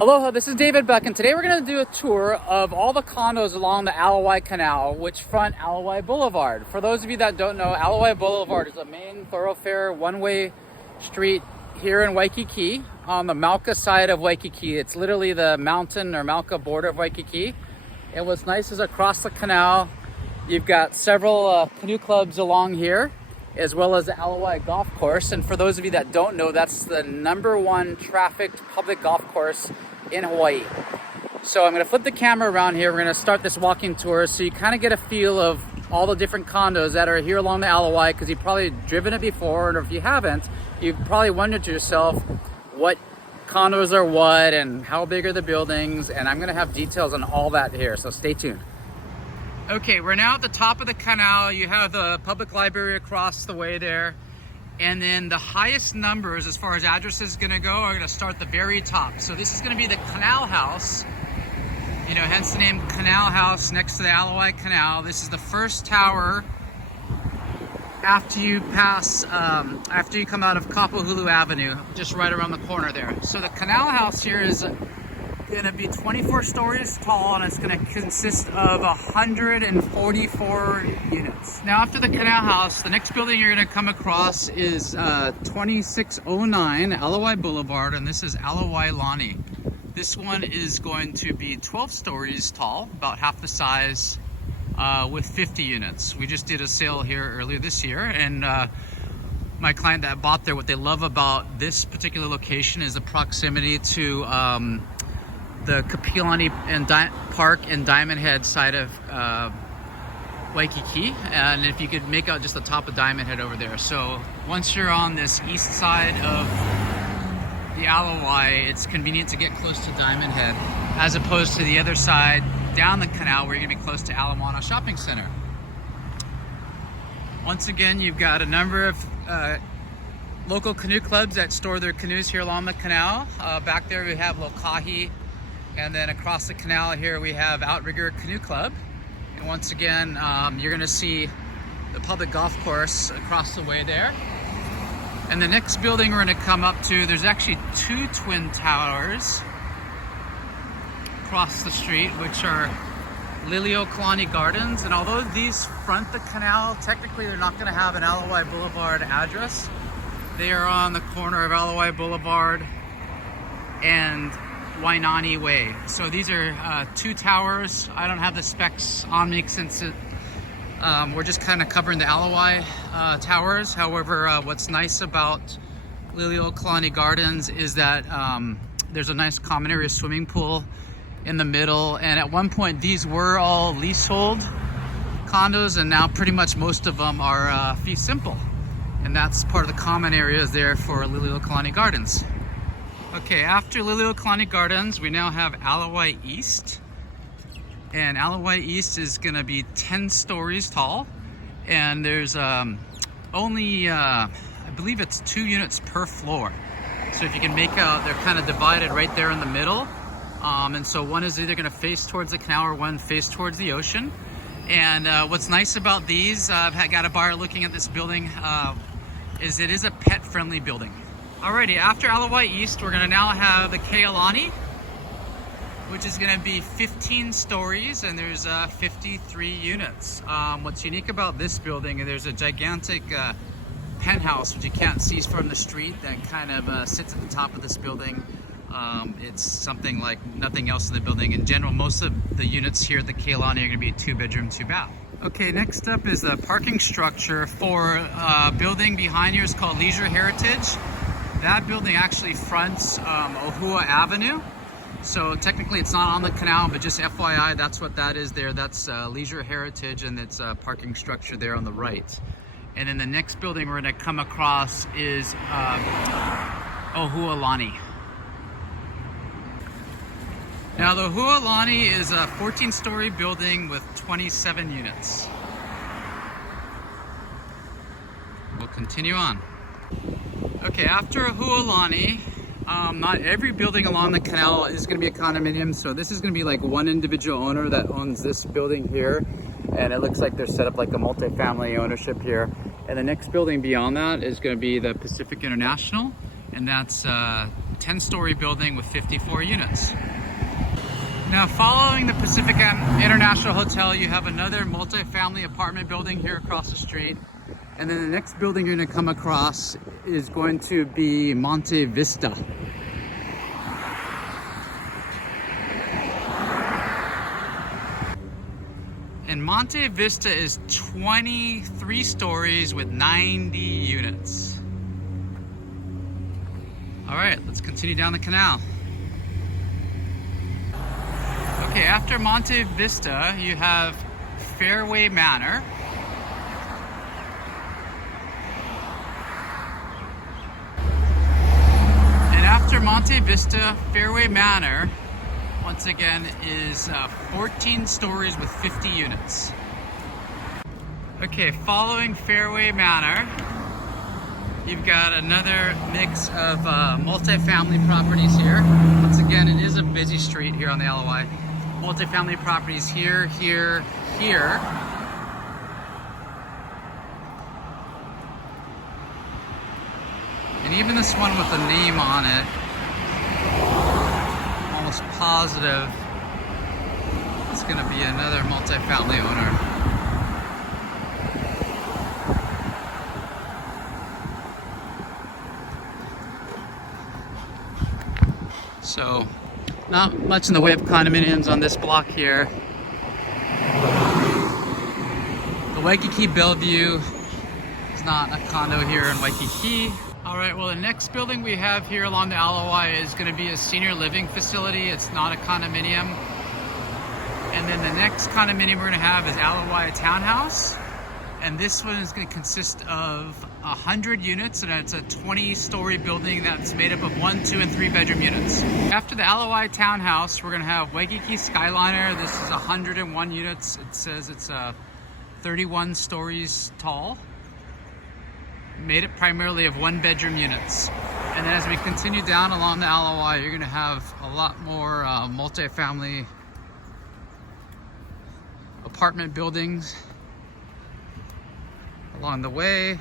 Aloha, this is David Buck, and today we're going to do a tour of all the condos along the Wai Canal, which front Wai Boulevard. For those of you that don't know, Wai Boulevard is a main thoroughfare, one-way street here in Waikiki on the Mauka side of Waikiki. It's literally the mountain or Mauka border of Waikiki. And what's nice is across the canal, you've got several canoe clubs along here, as well as the Wai Golf Course. And for those of you that don't know, that's the #1 trafficked public golf course in Hawaii. So I'm going to flip the camera around here. We're going to start this walking tour so you kind of get a feel of all the different condos that are here along the Wai, because you've probably driven it before, and if you haven't, you've probably wondered to yourself what condos are what and how big are the buildings, and I'm going to have details on all that here, so stay tuned. Okay, we're now at the top of the canal. You have the public library across the way there. And then the highest numbers as far as addresses gonna go are gonna start at the very top. So this is gonna be the Canal House, you know, hence the name Canal House next to the Wai Canal. This is the first tower after you pass, after you come out of Kapiolani Avenue, just right around the corner there. So the Canal House here is gonna be 24 stories tall, and it's gonna consist of 144 units. Now after the Canal House, the next building you're gonna come across is 2609 Wai Boulevard, and this is Aloha Lani. This one is going to be 12 stories tall, about half the size, with 50 units. We just did a sale here earlier this year, and my client that bought there, what they love about this particular location is the proximity to the Kapiolani and Park and Diamond Head side of Waikiki, and if you could make out just the top of Diamond Head over there. So once you're on this east side of the Wai, it's convenient to get close to Diamond Head, as opposed to the other side down the canal where you're gonna be close to Hale Moani Shopping Center. Once again, you've got a number of local canoe clubs that store their canoes here along the canal. Back there we have Lokahi. And then across the canal here we have Outrigger Canoe Club. And once again, you're gonna see the public golf course across the way there. And the next building we're gonna come up to, there's actually 2 twin towers across the street, which are Liliuokalani Gardens. And although these front the canal, technically they're not gonna have an Wai Boulevard address. They are on the corner of Wai Boulevard and Wai Nani Way. So these are 2 towers. I don't have the specs on me since we're just kind of covering the Wai towers. However, what's nice about Liliuokalani Gardens is that there's a nice common area swimming pool in the middle. And at one point, these were all leasehold condos, and now pretty much most of them are fee simple. And that's part of the common areas there for Liliuokalani Gardens. Okay, after Liliuokalani Gardens, we now have Wai East. And Wai East is gonna be 10 stories tall. And there's only, I believe it's 2 units per floor. So if you can make out, they're kind of divided right there in the middle. And so one is either gonna face towards the canal or one face towards the ocean. And what's nice about these, I've got a buyer looking at this building, is it is a pet-friendly building. Alrighty, after Wai East, we're gonna now have the Kealani, which is gonna be 15 stories, and there's 53 units. What's unique about this building, there's a gigantic penthouse, which you can't see from the street, that kind of sits at the top of this building. It's something like nothing else in the building. In general, most of the units here at the Kealani are gonna be 2-bedroom, 2-bath. Okay, next up is the parking structure for a building behind here is called Leisure Heritage. That building actually fronts Ohua Avenue. So technically it's not on the canal, but just FYI, that's what that is there. That's Leisure Heritage, and it's a parking structure there on the right. And then the next building we're gonna come across is Ohualani. Now the Ohualani is a 14-story building with 27 units. We'll continue on. Okay, after Ohualani, not every building along the canal is going to be a condominium, so this is going to be like one individual owner that owns this building here, and it looks like they're set up like a multi-family ownership here. And the next building beyond that is going to be the Pacific International, and that's 10-story building with 54 units. Now, following the Pacific International Hotel, you have another multi-family apartment building here across the street. And then the next building you're going to come across is going to be Monte Vista. And Monte Vista is 23 stories with 90 units. All right, let's continue down the canal. Okay, after Monte Vista, you have Fairway Manor. And after Monte Vista, Fairway Manor, once again, is 14 stories with 50 units. Okay, following Fairway Manor, you've got another mix of multifamily properties here. Once again, it is a busy street here on the LOI. Multifamily properties here, here, here. And even this one with a name on it, almost positive it's going to be another multifamily owner. So, not much in the way of condominiums on this block here. The Waikiki Bellevue is not a condo here in Waikiki. All right, well, the next building we have here along the LOI is going to be a senior living facility. It's not a condominium. And then the next condominium we're going to have is Wai Town House. And this one is going to consist of 100 units, and it's a 20-story building that's made up of 1, 2, and 3 bedroom units. After the Wai Town House, we're going to have Waikiki Skyliner. This is 101 units. It says it's 31 stories tall. Made it primarily of 1-bedroom units. And then as we continue down along the LOI, you're going to have a lot more multifamily apartment buildings along the way.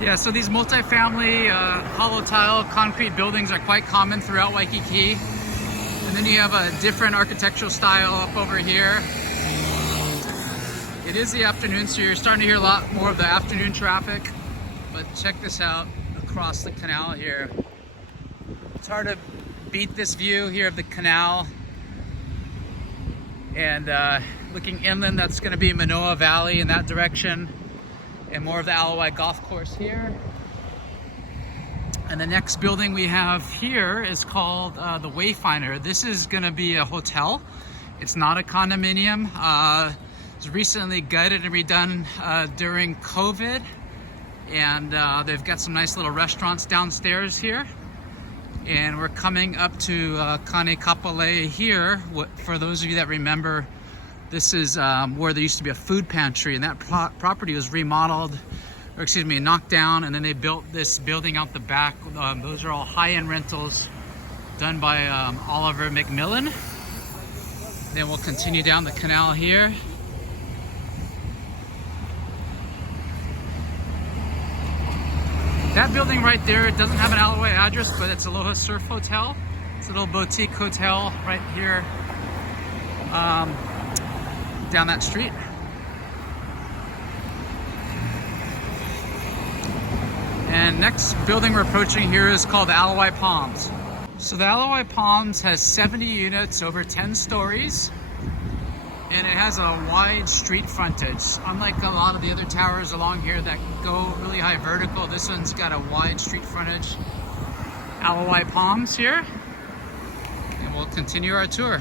Yeah, so these multifamily hollow tile concrete buildings are quite common throughout Waikiki. And then you have a different architectural style up over here. It is the afternoon, so you're starting to hear a lot more of the afternoon traffic. But check this out across the canal here. It's hard to beat this view here of the canal. And looking inland, that's going to be Manoa Valley in that direction, and more of the LOI golf course here. And the next building we have here is called the Wayfinder. This is going to be a hotel. It's not a condominium. It was recently gutted and redone during COVID, and they've got some nice little restaurants downstairs here. And we're coming up to Kane Kapolei here. For those of you that remember, this is where there used to be a food pantry, and that property was remodeled, or excuse me, knocked down, and then they built this building out the back. Those are all high-end rentals done by Oliver McMillan. Then we'll continue down the canal here. That building right there, it doesn't have an LOI address, but it's Aloha Surf Hotel. It's a little boutique hotel right here down that street. And next building we're approaching here is called the Wai Palms. So the Wai Palms has 70 units, over 10 stories. And it has a wide street frontage. Unlike a lot of the other towers along here that go really high vertical, this one's got a wide street frontage. Wai Palms here. And we'll continue our tour.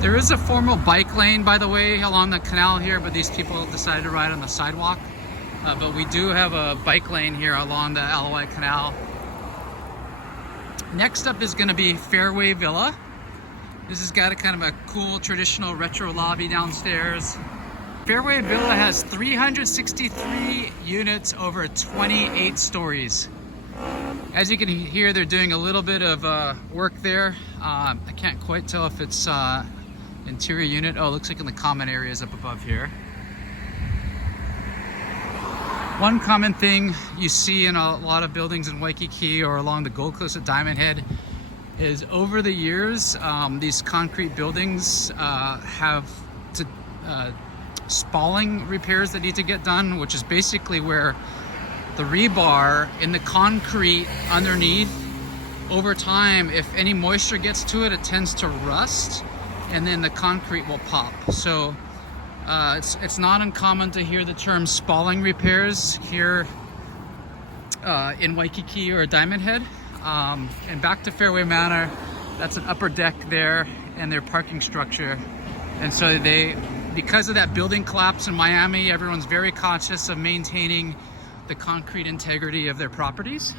There is a formal bike lane, by the way, along the canal here, but these people decided to ride on the sidewalk. But we do have a bike lane here along the LOI Canal. Next up is going to be Fairway Villa. This has got a kind of a cool traditional retro lobby downstairs. Fairway Villa has 363 units over 28 stories. As you can hear, they're doing a little bit of work there. I can't quite tell if it's interior unit. Oh, it looks like in the common areas up above here. One common thing you see in a lot of buildings in Waikiki or along the Gold Coast at Diamond Head is over the years, these concrete buildings have to spalling repairs that need to get done, which is basically where the rebar in the concrete underneath, over time, if any moisture gets to it, it tends to rust, and then the concrete will pop. So it's not uncommon to hear the term spalling repairs here in Waikiki or Diamond Head. And back to Fairway Manor, that's an upper deck there and their parking structure. And so because of that building collapse in Miami, everyone's very conscious of maintaining the concrete integrity of their properties.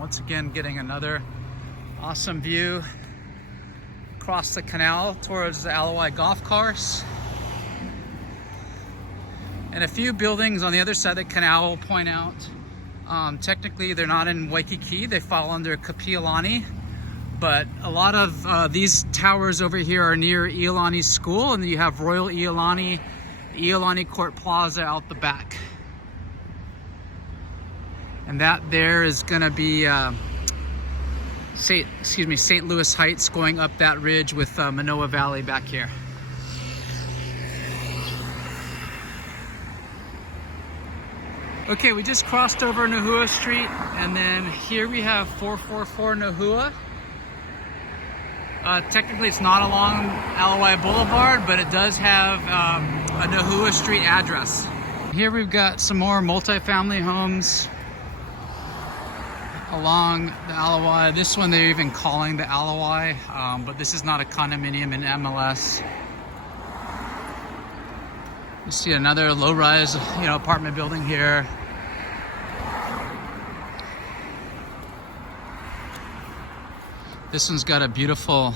Once again, getting another awesome view across the canal towards the Aloha golf course. And a few buildings on the other side of the canal will point out, technically they're not in Waikiki, they fall under Kapiolani, but a lot of these towers over here are near Kealani School, and you have Royal Aloha, Kealani Court Plaza out the back. And that there is gonna be St. Louis Heights going up that ridge with Manoa Valley back here. Okay, we just crossed over Nahua Street, and then here we have 444 Nahua. Technically it's not along Aloha Boulevard, but it does have a Nahua Street address. Here we've got some more multifamily homes along the Aloha. This one they're even calling the Aloha, but this is not a condominium in MLS. You see another low-rise, apartment building here. This one's got a beautiful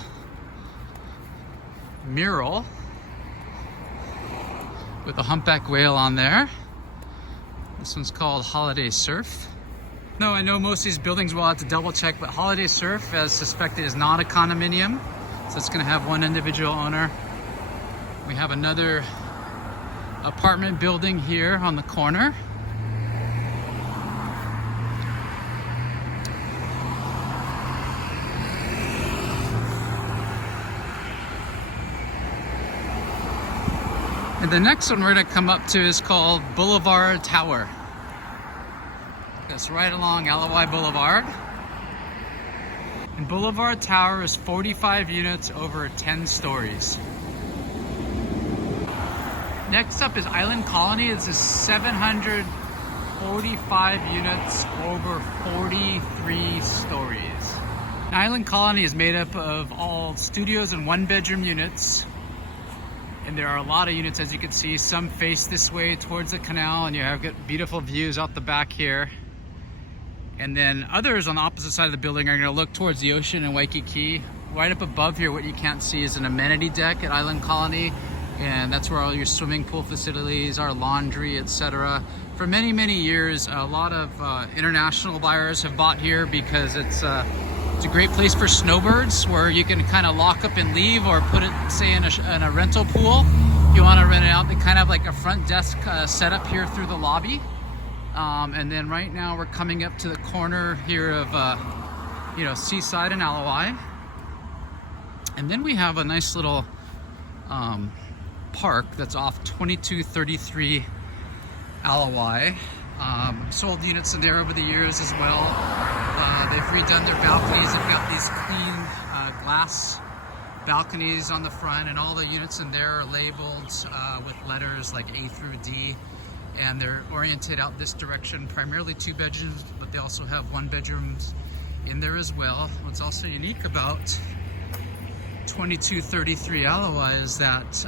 mural with a humpback whale on there. This one's called Holiday Surf. No, I know most of these buildings will have to double check, but Holiday Surf, as suspected, is not a condominium. So it's gonna have one individual owner. We have another apartment building here on the corner. And the next one we're gonna come up to is called Boulevard Tower. That's right along Aloha Boulevard. And Boulevard Tower is 45 units over 10 stories. Next up is Island Colony. It's a 745 units over 43 stories. Island Colony is made up of all studios and one-bedroom units. And there are a lot of units, as you can see. Some face this way towards the canal, and you have beautiful views out the back here. And then others on the opposite side of the building are going to look towards the ocean in Waikiki. Right up above here, what you can't see is an amenity deck at Island Colony, and that's where all your swimming pool facilities, our laundry, etc. For many, many years, a lot of international buyers have bought here because it's a great place for snowbirds, where you can kind of lock up and leave, or put it, say, in a rental pool. If you want to rent it out, they kind of like a front desk setup here through the lobby. And then right now we're coming up to the corner here of Seaside and Aloha. And then we have a nice little park that's off 2233 Aloha. Sold units in there over the years as well. They've redone their balconies. They've got these clean glass balconies on the front, and all the units in there are labeled with letters like A through D. And they're oriented out this direction, primarily 2 bedrooms, but they also have 1 bedrooms in there as well. What's also unique about 2233 Aloha is that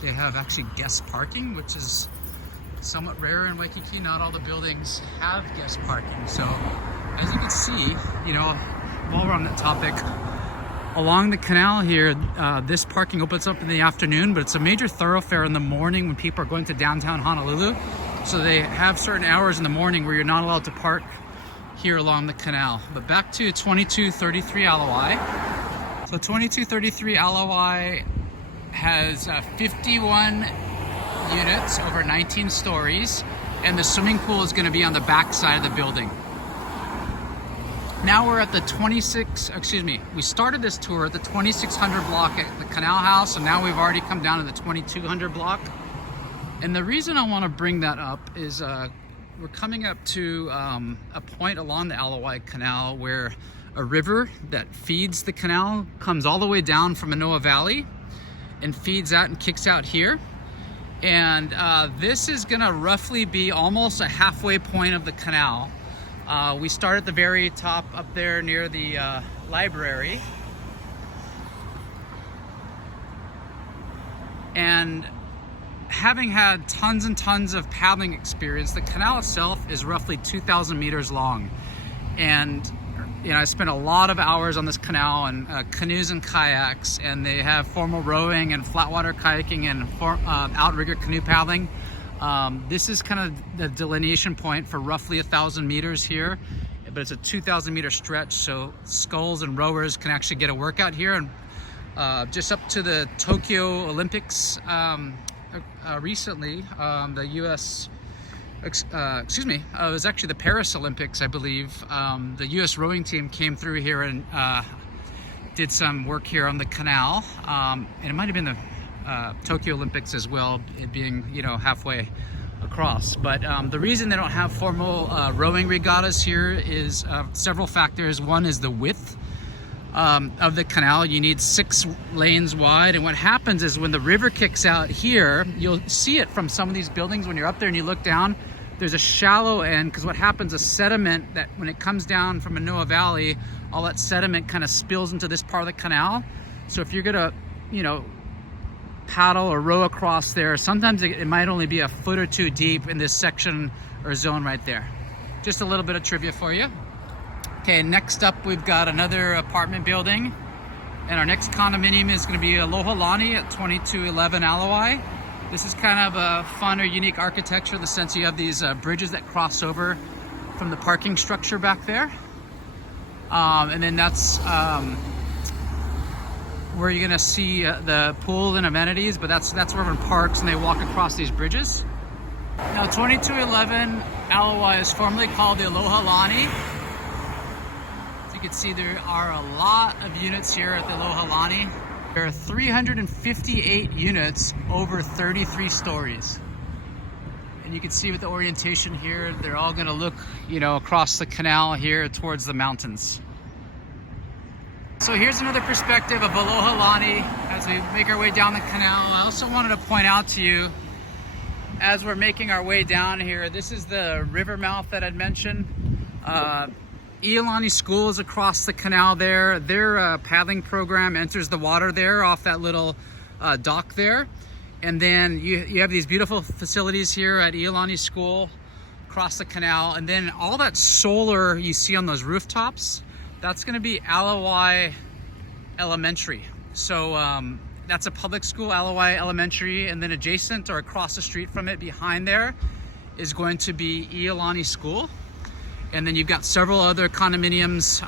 they have actually guest parking, which is somewhat rare in Waikiki. Not all the buildings have guest parking. So as you can see, while we're on that topic, along the canal here, this parking opens up in the afternoon, but it's a major thoroughfare in the morning when people are going to downtown Honolulu. So they have certain hours in the morning where you're not allowed to park here along the canal. But back to 2233 Alawai. So 2233 Alawai has 51 units over 19 stories, and the swimming pool is going to be on the back side of the building. Now we're at the we started this tour at the 2600 block at the Canal House, and now we've already come down to the 2200 block. And the reason I want to bring that up is we're coming up to a point along the Alawai Canal where a river that feeds the canal comes all the way down from Manoa Valley and feeds out and kicks out here. And this is gonna roughly be almost a halfway point of the canal. We start at the very top up there near the library. And having had tons and tons of paddling experience, the canal itself is roughly 2,000 meters long. And you know, I spent a lot of hours on this canal and canoes and kayaks, and they have formal rowing and flatwater kayaking and outrigger canoe paddling. This is kind of the delineation point for roughly 1,000 meters here, but it's a 2,000 meter stretch, so sculls and rowers can actually get a workout here. And just up to the Tokyo Olympics recently, the U.S. It was actually the Paris Olympics, I believe. The U.S. rowing team came through here and did some work here on the canal, and it might have been the Tokyo Olympics as well, it being, you know, halfway across. But the reason they don't have formal rowing regattas here is several factors. One is the width of the canal. You need 6 lanes wide, and what happens is when the river kicks out here, you'll see it from some of these buildings when you're up there and you look down. There's a shallow end, because what happens is sediment that when it comes down from Manoa Valley, all that sediment kind of spills into this part of the canal. So if you're gonna, you know, paddle or row across there, sometimes it might only be a foot or two deep in this section or zone right there. Just a little bit of trivia for you. Okay, next up we've got another apartment building, and our next condominium is going to be Aloha Lani at 2211 Alawai. This is kind of a fun or unique architecture in the sense you have these bridges that cross over from the parking structure back there. And then that's where you're gonna see the pool and amenities, but that's where everyone parks and they walk across these bridges. Now 2211 Alawai is formerly called the Aloha Lani. As you can see, there are a lot of units here at the Aloha Lani. There are 358 units over 33 stories. And you can see with the orientation here, they're all gonna look, you know, across the canal here towards the mountains. So here's another perspective of Aloha Lani as we make our way down the canal. I also wanted to point out to you, as we're making our way down here, this is the river mouth that I'd mentioned. Kealani School is across the canal there. Their paddling program enters the water there off that little dock there. And then you have these beautiful facilities here at Kealani School across the canal. And then all that solar you see on those rooftops, that's going to be Alawai Elementary. So that's a public school, Alawai Elementary, and then adjacent or across the street from it behind there is going to be Kealani School. And then you've got several other condominiums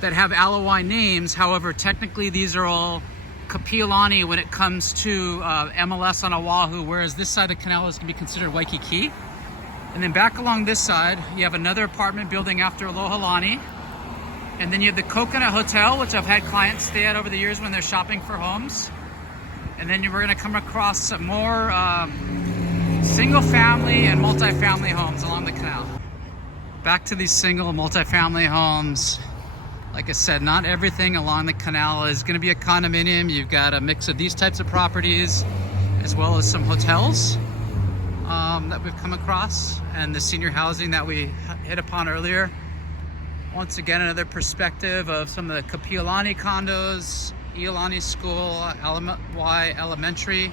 that have Alawai names. However, technically these are all Kapiolani when it comes to MLS on Oahu, whereas this side of the canal is going to be considered Waikiki. And then back along this side, you have another apartment building after Aloha Lani. And then you have the Coconut Hotel, which I've had clients stay at over the years when they're shopping for homes. And then we're going to come across some more single family and multifamily homes along the canal. Back to these single multifamily homes. Like I said, not everything along the canal is going to be a condominium. You've got a mix of these types of properties as well as some hotels that we've come across, and the senior housing that we hit upon earlier. Once again, another perspective of some of the Kapiolani condos, Kealani School, Wai Elementary.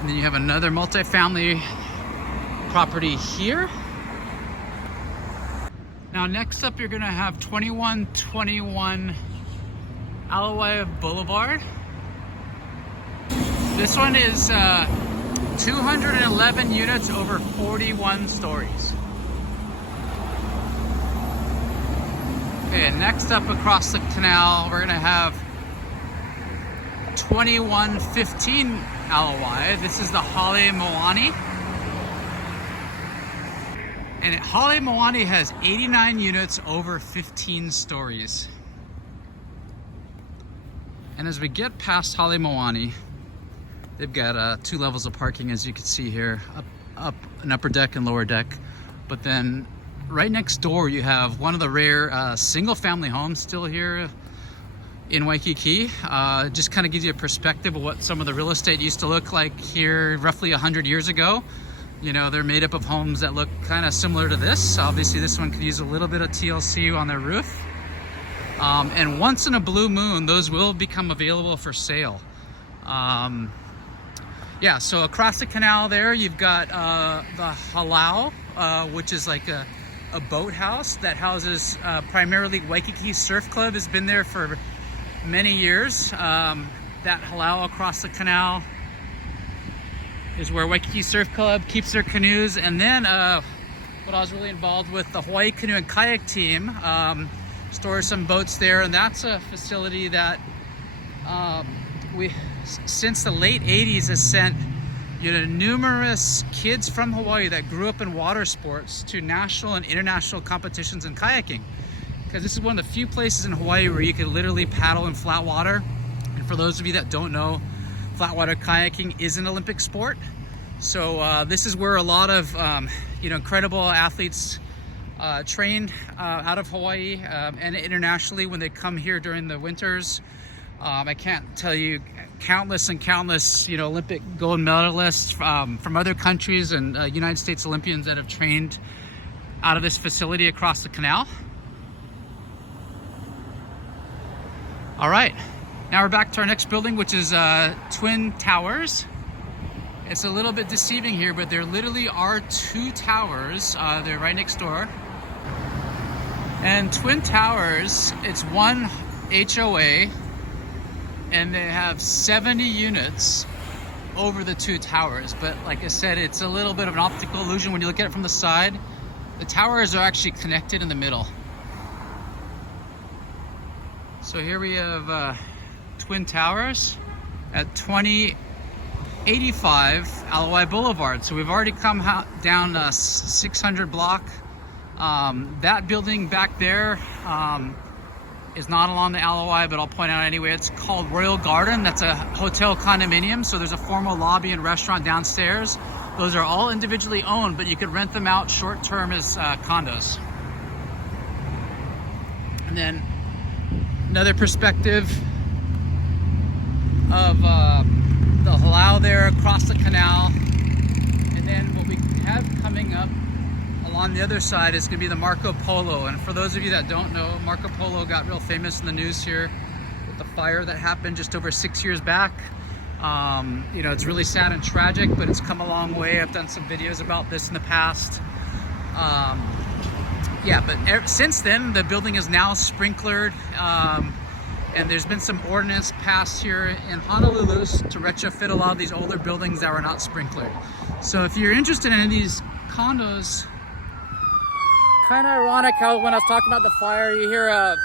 And then you have another multifamily property here. Now next up you're gonna have 2121 Aloha Boulevard. This one is 211 units over 41 stories. Okay, and next up across the canal, we're gonna have 2115 Aloha. This is the Hale Moani. And Hale Moani has 89 units over 15 stories. And as we get past Hale Moani, they've got 2 levels of parking, as you can see here, up an upper deck and lower deck. But then right next door, you have one of the rare single family homes still here in Waikiki. Just kind of gives you a perspective of what some of the real estate used to look like here roughly 100 years ago. You know, they're made up of homes that look kind of similar to this. Obviously this one could use a little bit of TLC on their roof. And once in a blue moon, those will become available for sale. Yeah, so across the canal there, you've got the Halau, which is like a boathouse that houses primarily Waikiki Surf Club. Has been there for many years. That Halau across the canal is where Waikiki Surf Club keeps their canoes. And then what I was really involved with, the Hawaii Canoe and Kayak team, stores some boats there, and that's a facility that we, since the late 80s, has sent numerous kids from Hawaii that grew up in water sports to national and international competitions in kayaking. Because this is one of the few places in Hawaii where you can literally paddle in flat water. And for those of you that don't know, flat water kayaking is an Olympic sport. So this is where a lot of incredible athletes train out of Hawaii and internationally when they come here during the winters. I can't tell you countless Olympic gold medalists from other countries and United States Olympians that have trained out of this facility across the canal. All right, now we're back to our next building, which is Twin Towers. It's a little bit deceiving here, but there literally are 2 towers. They're right next door. And Twin Towers, it's one HOA, and they have 70 units over the 2 towers. But like I said, it's a little bit of an optical illusion when you look at it from the side. The towers are actually connected in the middle. So here we have Twin Towers at 2085 Aloha Boulevard. So we've already come down 600 block. That building back there is not along the Aloha, but I'll point out anyway, it's called Royal Garden. That's a hotel condominium. So there's a formal lobby and restaurant downstairs. Those are all individually owned, but you could rent them out short term as condos. And then another perspective of the halau there across the canal. And then what we have coming up along the other side is going to be the Marco Polo. And for those of you that don't know, Marco Polo got real famous in the news here with the fire that happened just over 6 years back. It's really sad and tragic, but it's come a long way. I've done some videos about this in the past. But since then, the building is now sprinklered, and there's been some ordinance passed here in Honolulu to retrofit a lot of these older buildings that were not sprinklered. So if you're interested in these condos, kind of ironic how when I was talking about the fire, you hear a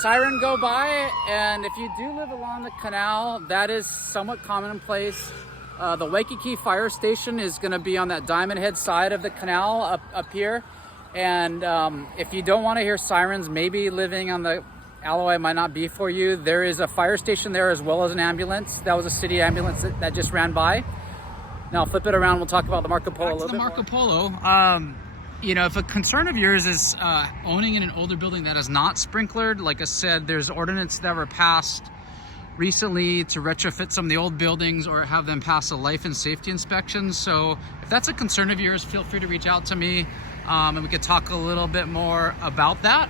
siren go by, and if you do live along the canal, that is somewhat commonplace. The Waikiki fire station is going to be on that Diamond Head side of the canal up here. And if you don't want to hear sirens, maybe living on the Aloha might not be for you. There is a fire station there as well as an ambulance. That was a city ambulance that just ran by. Now flip it around, we'll talk about the Marco Polo a little bit more. Marco Polo, if a concern of yours is owning in an older building that is not sprinklered, like I said, there's ordinance that were passed recently to retrofit some of the old buildings or have them pass a life and safety inspection. So if that's a concern of yours, feel free to reach out to me. And we could talk a little bit more about that.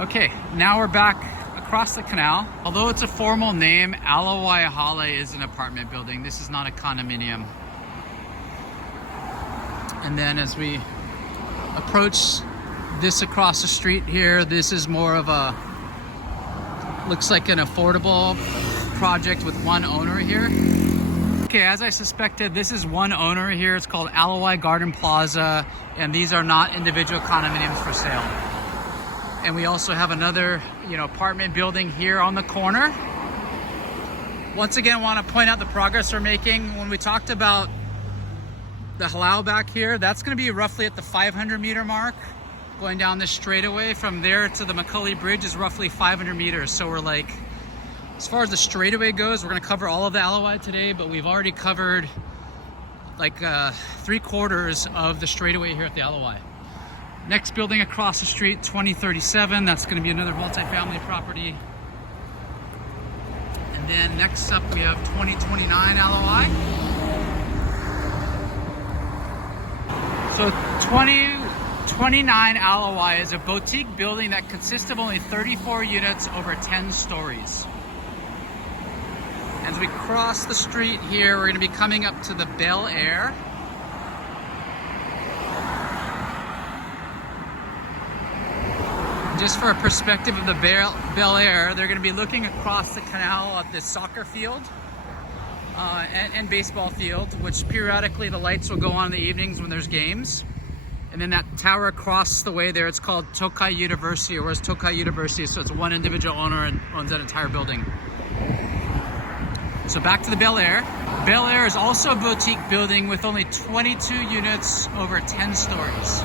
Okay, now we're back across the canal. Although it's a formal name, Aloha Hale is an apartment building. This is not a condominium. And then as we approach this across the street here, this is more of a, looks like an affordable project with one owner here. Okay, as I suspected, this is one owner here. It's called Aloha Garden Plaza, and these are not individual condominiums for sale. And we also have another, apartment building here on the corner. Once again, I want to point out the progress we're making. When we talked about the halau back here, that's going to be roughly at the 500-meter mark. Going down this straightaway from there to the McCully Bridge is roughly 500 meters. So we're like, as far as the straightaway goes, we're going to cover all of the Aloha today, but we've already covered like 3/4 of the straightaway here at the Aloha. Next building across the street, 2037. That's going to be another multifamily property. And then next up we have 2029 Aloha. So 2029 Aloha is a boutique building that consists of only 34 units over 10 stories. As we cross the street here, we're going to be coming up to the Bel Aire. Just for a perspective of the Bel Aire, they're going to be looking across the canal at this soccer field and baseball field, which periodically the lights will go on in the evenings when there's games. And then that tower across the way there, it's called Tokai University, or where's Tokai University, so it's one individual owner and owns that entire building. So back to the Bel Aire. Bel Aire is also a boutique building with only 22 units over 10 stories.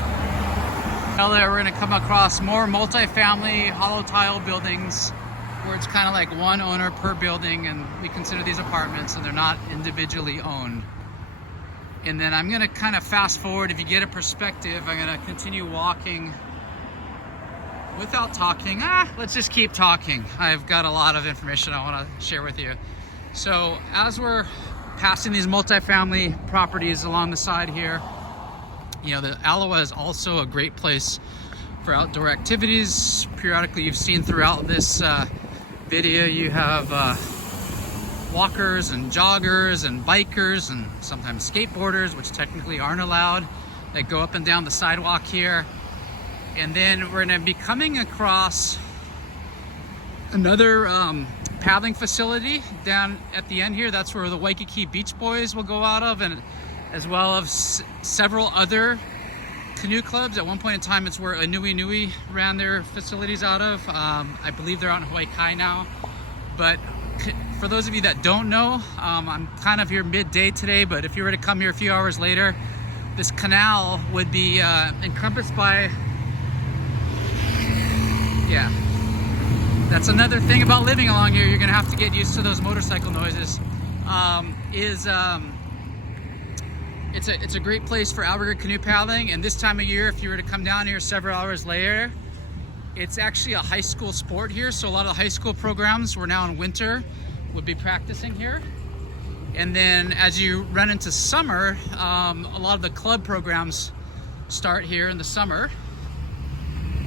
Bel Aire, we're going to come across more multifamily hollow tile buildings where it's kind of like one owner per building, and we consider these apartments and they're not individually owned. And then I'm going to kind of fast forward. If you get a perspective, I'm going to continue walking without talking. Let's just keep talking. I've got a lot of information I want to share with you. So as we're passing these multifamily properties along the side here, the Aloha is also a great place for outdoor activities. Periodically, you've seen throughout this video, you have walkers and joggers and bikers and sometimes skateboarders, which technically aren't allowed, that go up and down the sidewalk here. And then we're going to be coming across another paddling facility down at the end here. That's where the Waikiki Beach Boys will go out of, and as well as several other canoe clubs. At one point in time, it's where Anui Nui ran their facilities out of. I believe they're out in Hawaii now. But for those of you that don't know, I'm kind of here midday today, but if you were to come here a few hours later, this canal would be encompassed by, that's another thing about living along here. You're gonna have to get used to those motorcycle noises. It's a great place for outrigger canoe paddling, and this time of year, if you were to come down here several hours later, it's actually a high school sport here. So a lot of the high school programs, we're now in winter, would be practicing here. And then as you run into summer, a lot of the club programs start here in the summer.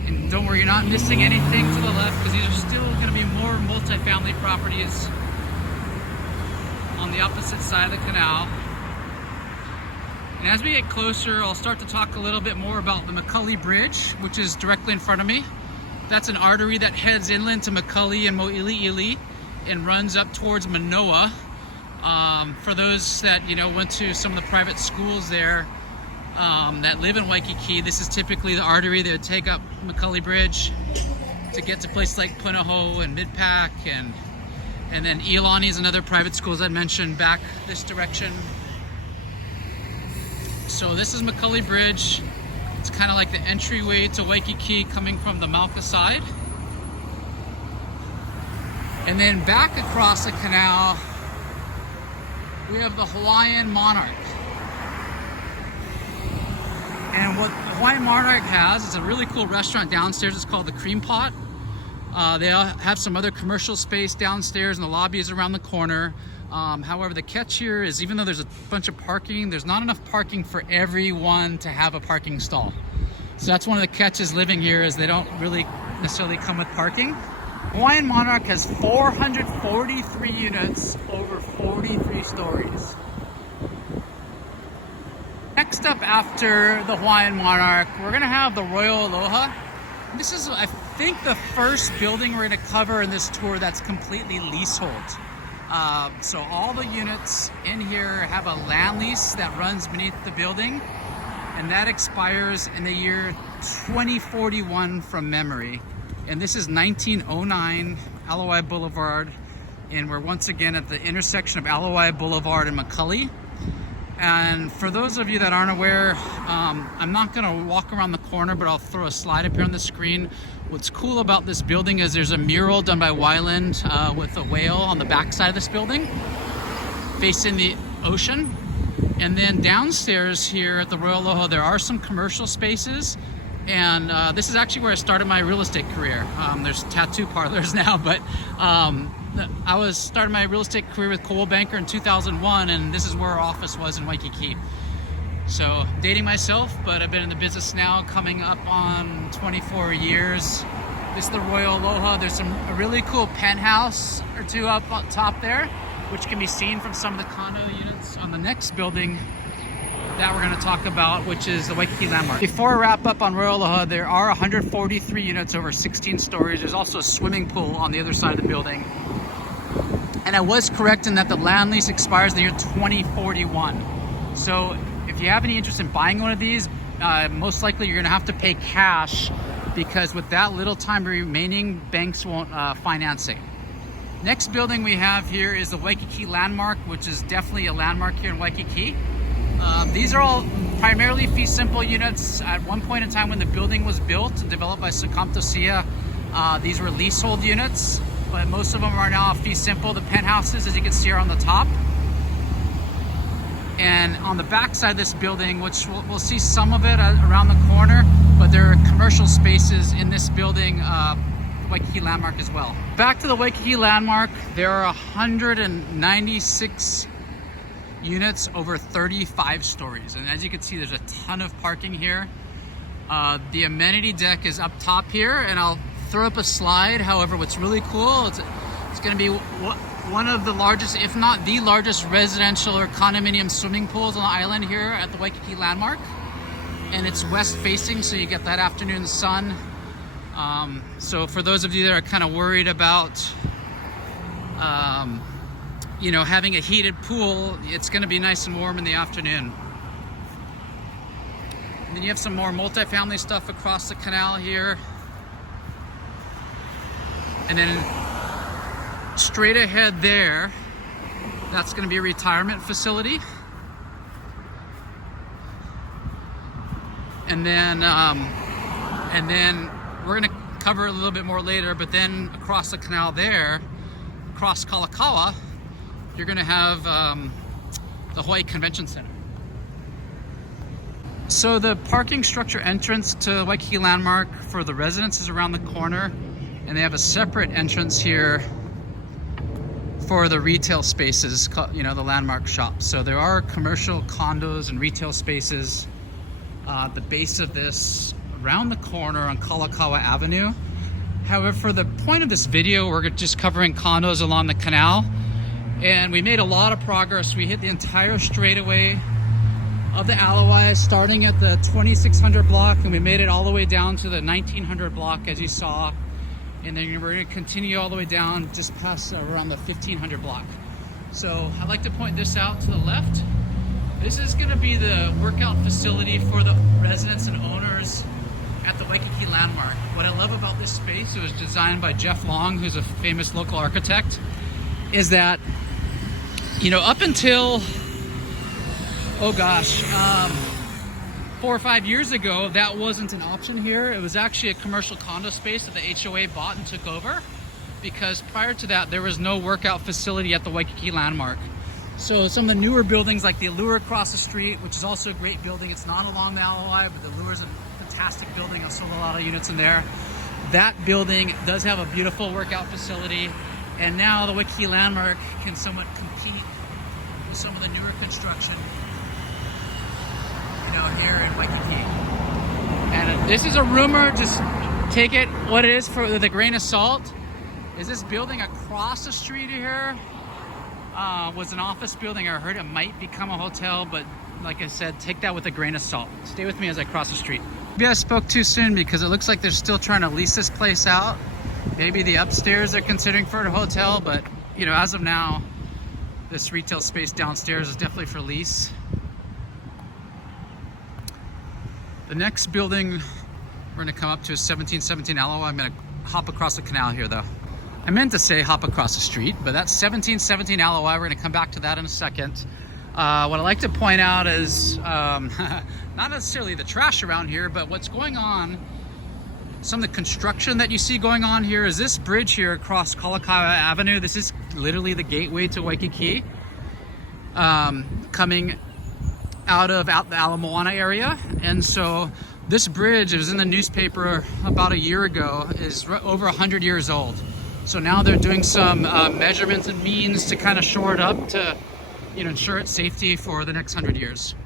And don't worry, you're not missing anything to the left, because these are still going to be more multifamily properties on the opposite side of the canal. And as we get closer, I'll start to talk a little bit more about the McCully Bridge, which is directly in front of me. That's an artery that heads inland to McCully and Mo'ili'ili and runs up towards Manoa. For those that went to some of the private schools there that live in Waikiki, this is typically the artery that would take up McCully Bridge to get to places like Punahou and Midpack, and then Kealani is another private school, as I mentioned, back this direction. So this is McCully Bridge. It's kind of like the entryway to Waikiki coming from the Mauka side. And then back across the canal, we have the Hawaiian Monarch. And what the Hawaiian Monarch has is a really cool restaurant downstairs. It's called the Cream Pot. They have some other commercial space downstairs, and the lobby is around the corner. However, the catch here is, even though there's a bunch of parking, there's not enough parking for everyone to have a parking stall. So that's one of the catches living here, is they don't really necessarily come with parking. Hawaiian Monarch has 443 units over 43 stories. next up after the Hawaiian Monarch, we're gonna have the Royal Aloha. This is, I think, the first building we're gonna cover in this tour that's completely leasehold. So all the units in here have a land lease that runs beneath the building, and that expires in the year 2041 from memory. And this is 1909 Aloha Boulevard, and we're once again at the intersection of Aloha Boulevard and McCully. And for those of you that aren't aware, I'm not gonna walk around the corner, but I'll throw a slide up here on the screen. What's cool about this building is there's a mural done by Wailand with a whale on the back side of this building, facing the ocean. And then downstairs here at the Royal Aloha, there are some commercial spaces. And this is actually where I started my real estate career. There's tattoo parlors now, but I started my real estate career with Coldwell Banker in 2001, and this is where our office was in Waikiki. So dating myself, but I've been in the business now coming up on 24 years. This is the Royal Aloha. There's a really cool penthouse or two up on top there, which can be seen from some of the condo units on the next building that we're going to talk about, which is the Waikiki Landmark. Before I wrap up on Royal Aloha, there are 143 units over 16 stories. There's also a swimming pool on the other side of the building. And I was correct in that the land lease expires in the year 2041. So if you have any interest in buying one of these, most likely you're going to have to pay cash, because with that little time remaining, banks won't finance it. Next building we have here is the Waikiki Landmark, which is definitely a landmark here in Waikiki. These are all primarily fee simple units. At one point in time when the building was built and developed by Sukamto Sia, these were leasehold units, but most of them are now fee simple. The penthouses, as you can see, are on the top. And on the back side of this building, which we'll see some of it around the corner, but there are commercial spaces in this building, Waikiki Landmark as well. Back to the Waikiki Landmark, there are 196 units over 35 stories, and as you can see, there's a ton of parking here. The amenity deck is up top here, and I'll throw up a slide. However, what's really cool, it's going to be one of the largest, if not the largest, residential or condominium swimming pools on the island here at the Waikiki Landmark, and it's west facing, so you get that afternoon sun. So for those of you that are kind of worried about you know, having a heated pool, it's going to be nice and warm in the afternoon. And then you have some more multifamily stuff across the canal here. And then straight ahead there, that's going to be a retirement facility. And then we're going to cover a little bit more later, but then across the canal there, across Kalakaua, you're going to have the Hawaii Convention Center. So the parking structure entrance to Waikiki Landmark for the residents is around the corner, and they have a separate entrance here for the retail spaces, you know, the Landmark shops. So there are commercial condos and retail spaces at the base of this around the corner on Kalakaua Avenue. However, for the point of this video, we're just covering condos along the canal. And we made a lot of progress. We hit the entire straightaway of the Aloha, starting at the 2600 block, and we made it all the way down to the 1900 block, as you saw. And then we're going to continue all the way down just past around the 1500 block. So I'd like to point this out to the left. This is going to be the workout facility for the residents and owners at the Waikiki Landmark. What I love about this space, it was designed by Jeff Long, who's a famous local architect, is that, you know, up until, 4 or 5 years ago, that wasn't an option here. It was actually a commercial condo space that the HOA bought and took over, because prior to that, there was no workout facility at the Waikiki Landmark. So some of the newer buildings, like the Allure across the street, which is also a great building. It's not along the Aloha, but the Allure is a fantastic building. I've sold a lot of units in there. That building does have a beautiful workout facility. And now the Waikiki Landmark can somewhat compete with some of the newer construction, you know, here in Waikiki. And this is a rumor, just take it what it is for with a grain of salt. Is this building across the street here was an office building. I heard it might become a hotel, but like I said, take that with a grain of salt. Stay with me as I cross the street. Maybe I spoke too soon because it looks like they're still trying to lease this place out. Maybe the upstairs they're considering for a hotel, but you know, as of now, this retail space downstairs is definitely for lease. The next building we're gonna come up to is 1717 Aloha. I'm gonna hop across the canal here though. I meant to say hop across the street, but that's 1717 Aloha. We're gonna come back to that in a second. What I like to point out is not necessarily the trash around here, but what's going on, some of the construction that you see going on here is this bridge here across Kalakaua Avenue. This is literally the gateway to Waikiki, coming out of the Hale Moani area. And so this bridge, it was in the newspaper about a year ago, is over 100 years old. So now they're doing some measurements and means to kind of shore it up to, you know, ensure its safety for the next 100 years.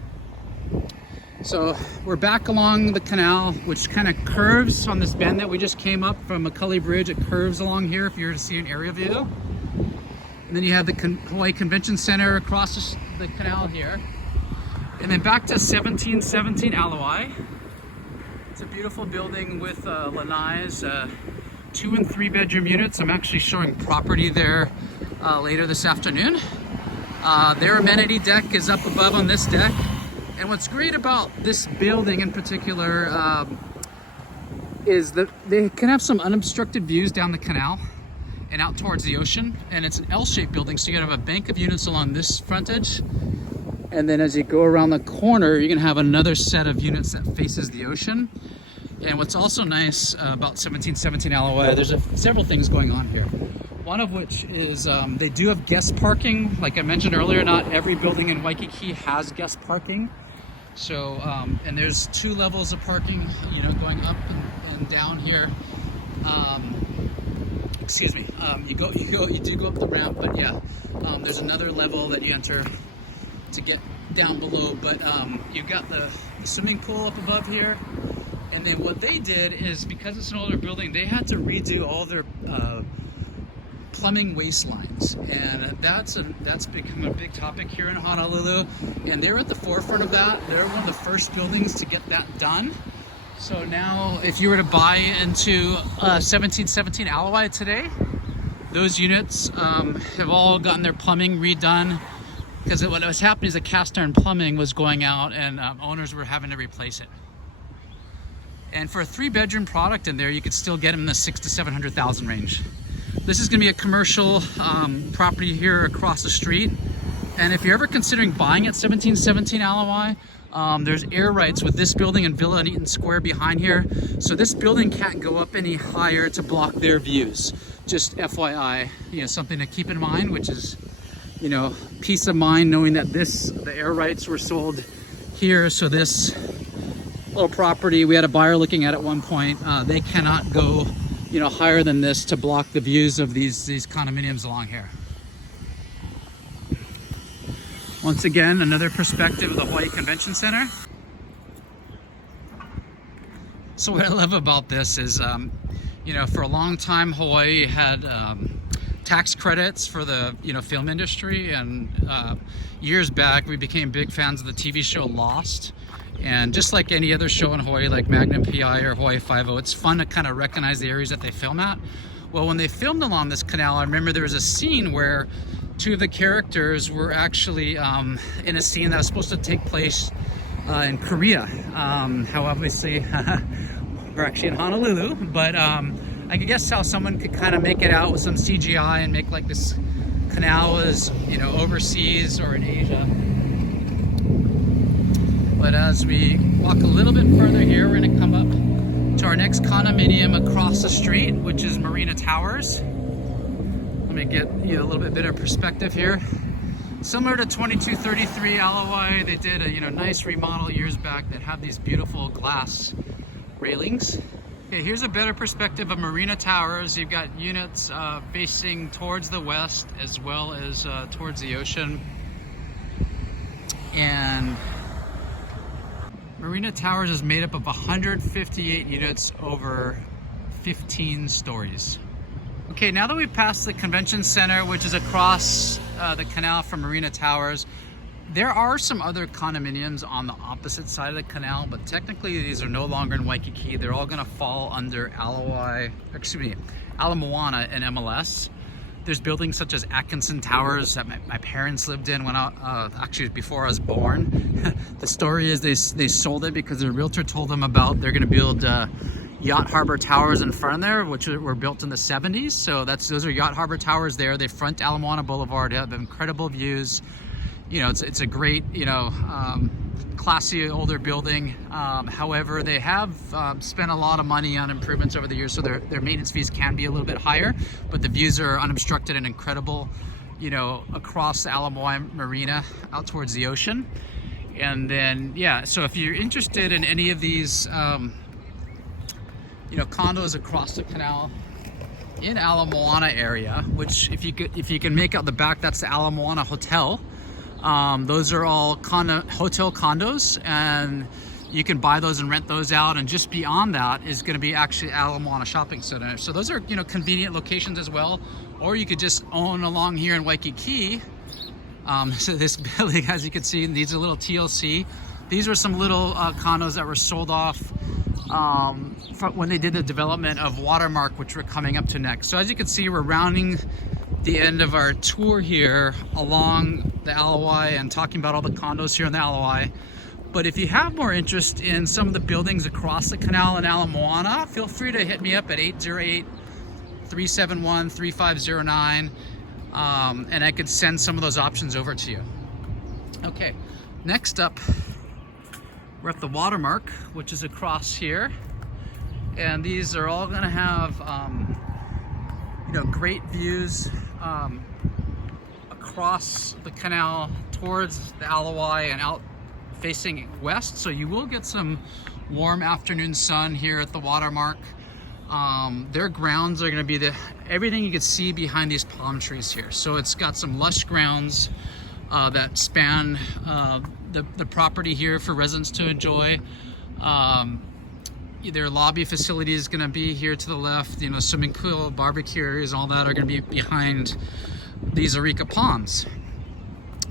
So we're back along the canal, which kind of curves on this bend that we just came up from McCully Bridge. It curves along here if you were to see an area view. And then you have the Hawaii Convention Center across the canal here. And then back to 1717 Aloha. It's a beautiful building with lanais, 2 and 3 bedroom units. I'm actually showing property there later this afternoon. Their amenity deck is up above on this deck. And what's great about this building in particular is that they can have some unobstructed views down the canal and out towards the ocean. And it's an L-shaped building, so you're gonna have a bank of units along this frontage. And then as you go around the corner, you're gonna have another set of units that faces the ocean. And what's also nice about 1717 Aloha, there's several things going on here. One of which is they do have guest parking. Like I mentioned earlier, not every building in Waikiki has guest parking. So, and there's 2 levels of parking, you know, going up and down here. Excuse me. You do go up the ramp, but yeah, there's another level that you enter to get down below. But you've got the swimming pool up above here. And then what they did is, because it's an older building, they had to redo all their plumbing waste lines, and that's become a big topic here in Honolulu, and they're at the forefront of that. They're one of the first buildings to get that done. So now if you were to buy into 1717 Aloha today, those units have all gotten their plumbing redone, because what was happening is the cast iron plumbing was going out and owners were having to replace it. And for a 3-bedroom product in there, you could still get them in the $600,000 to $700,000 range. This is going to be a commercial property here across the street. And if you're ever considering buying at 1717 Aloha, there's air rights with this building and Villa and Eaton Square behind here. So this building can't go up any higher to block their views. Just FYI, you know, something to keep in mind, which is, you know, peace of mind knowing that the air rights were sold here. So this little property, we had a buyer looking at one point, they cannot go, you know, higher than this to block the views of these condominiums along here. Once again, another perspective of the Hawaii Convention Center. So what I love about this is, you know, for a long time Hawaii had tax credits for the, you know, film industry, and years back we became big fans of the TV show Lost. And just like any other show in Hawaii, like Magnum PI or Hawaii Five-0, it's fun to kind of recognize the areas that they film at. Well, when they filmed along this canal, I remember there was a scene where 2 of the characters were actually in a scene that was supposed to take place in Korea. How obviously we're actually in Honolulu, but I could guess how someone could kind of make it out with some CGI and make like this canal was, you know, overseas or in Asia. But as we walk a little bit further here, we're going to come up to our next condominium across the street, which is Marina Towers. Let me get you a little bit better perspective here. Similar to 2233 Aloha, they did a, you know, nice remodel years back that had these beautiful glass railings. Okay, here's a better perspective of Marina Towers. You've got units facing towards the west as well as towards the ocean. And Marina Towers is made up of 158 units over 15 stories. Okay, now that we've passed the convention center, which is across the canal from Marina Towers, There are some other condominiums on the opposite side of the canal, but technically these are no longer in Waikiki. They're all going to fall under Aloha Moana and MLS. There's buildings such as Atkinson Towers that my parents lived in when actually before I was born. The story is they sold it because their realtor told them about they're going to build Yacht Harbor Towers in front of there, which were built in the 70s. So those are Yacht Harbor Towers there. They front Ala Moana Boulevard. They have incredible views. You know, it's a great, you know, classy older building. However, they have spent a lot of money on improvements over the years, so their maintenance fees can be a little bit higher, but the views are unobstructed and incredible, you know, across the Ala Moana Marina out towards the ocean. And then, yeah, so if you're interested in any of these, you know, condos across the canal in Ala Moana area, which if you can make out the back, that's the Ala Moana Hotel. Those are all hotel condos, and you can buy those and rent those out. And just beyond that is going to be actually Ala Moana Shopping Center. So those are, you know, convenient locations as well. Or you could just own along here in Waikiki. So this building, as you can see, these are little TLC. These were some little condos that were sold off when they did the development of Watermark, which we're coming up to next. So as you can see, we're rounding the end of our tour here along the Alawai and talking about all the condos here in the Alawai. But if you have more interest in some of the buildings across the canal in Ala Moana, feel free to hit me up at 808-371-3509, and I could send some of those options over to you. Okay, next up, we're at the Watermark, which is across here, and these are all going to have you know, great views across the canal towards the Alawai and out facing west. So you will get some warm afternoon sun here at the Watermark. Their grounds are going to be everything you can see behind these palm trees here. So it's got some lush grounds that span the property here for residents to enjoy. Their lobby facility is going to be here to the left. You know, swimming pool, barbecue areas, all that are going to be behind these areca palms.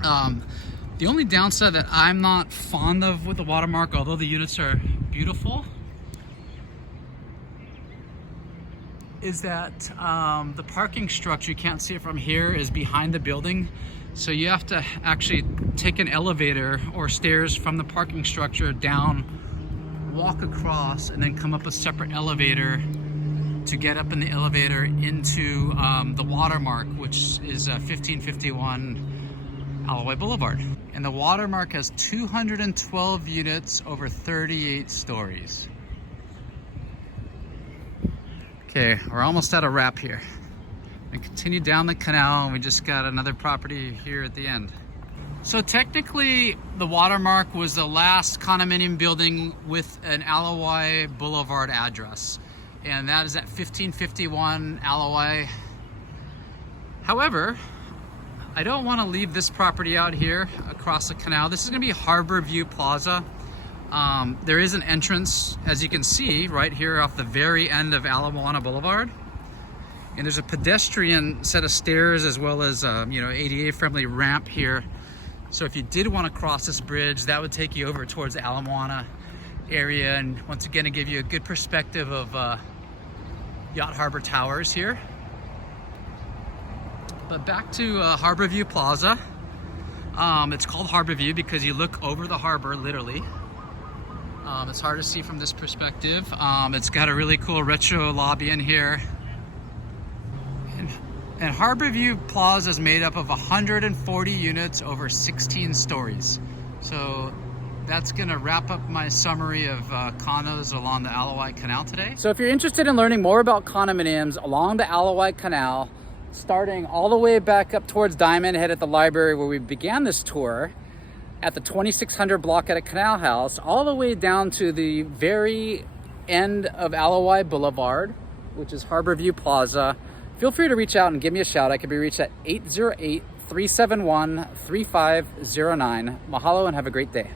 The only downside that I'm not fond of with the Watermark, although the units are beautiful, is that the parking structure, you can't see it from here, is behind the building. So you have to actually take an elevator or stairs from the parking structure down, walk across, and then come up a separate elevator to get up in the elevator into the Watermark, which is 1551 Alawai Boulevard. And the Watermark has 212 units over 38 stories. Okay, we're almost at a wrap here. We continue down the canal, and we just got another property here at the end. So technically, the Watermark was the last condominium building with an Alawai Boulevard address, and that is at 1551 Alawai. However, I don't want to leave this property out here across the canal. This is going to be Harbor View Plaza. There is an entrance, as you can see, right here off the very end of Ala Moana Boulevard. And there's a pedestrian set of stairs as well as you know, ADA-friendly ramp here. So if you did want to cross this bridge, that would take you over towards the Ala Moana area, and once again, to give you a good perspective of Yacht Harbor Towers here. But back to Harbor View Plaza. It's called Harbor View because you look over the harbor, literally. It's hard to see from this perspective. It's got a really cool retro lobby in here. And Harbor View Plaza is made up of 140 units over 16 stories. So that's gonna wrap up my summary of condos along the Alawai Canal today. So if you're interested in learning more about condominiums along the Alawai Canal, starting all the way back up towards Diamond Head at the library where we began this tour, at the 2600 block at a Canal House, all the way down to the very end of Alawai Boulevard, which is Harbor View Plaza, feel free to reach out and give me a shout. I can be reached at 808-371-3509. Mahalo and have a great day.